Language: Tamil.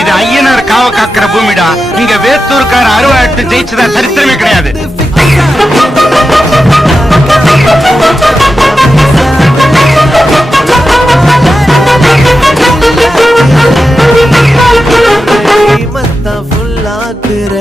இது ஐயனார் காவ காக்கிற பூமிடா. இங்க வேத்தூர்கார அருவா எடுத்து ஜெயிச்சதா சரித்திரமே கிடையாது. மத்த ஃபுல்லாக்குற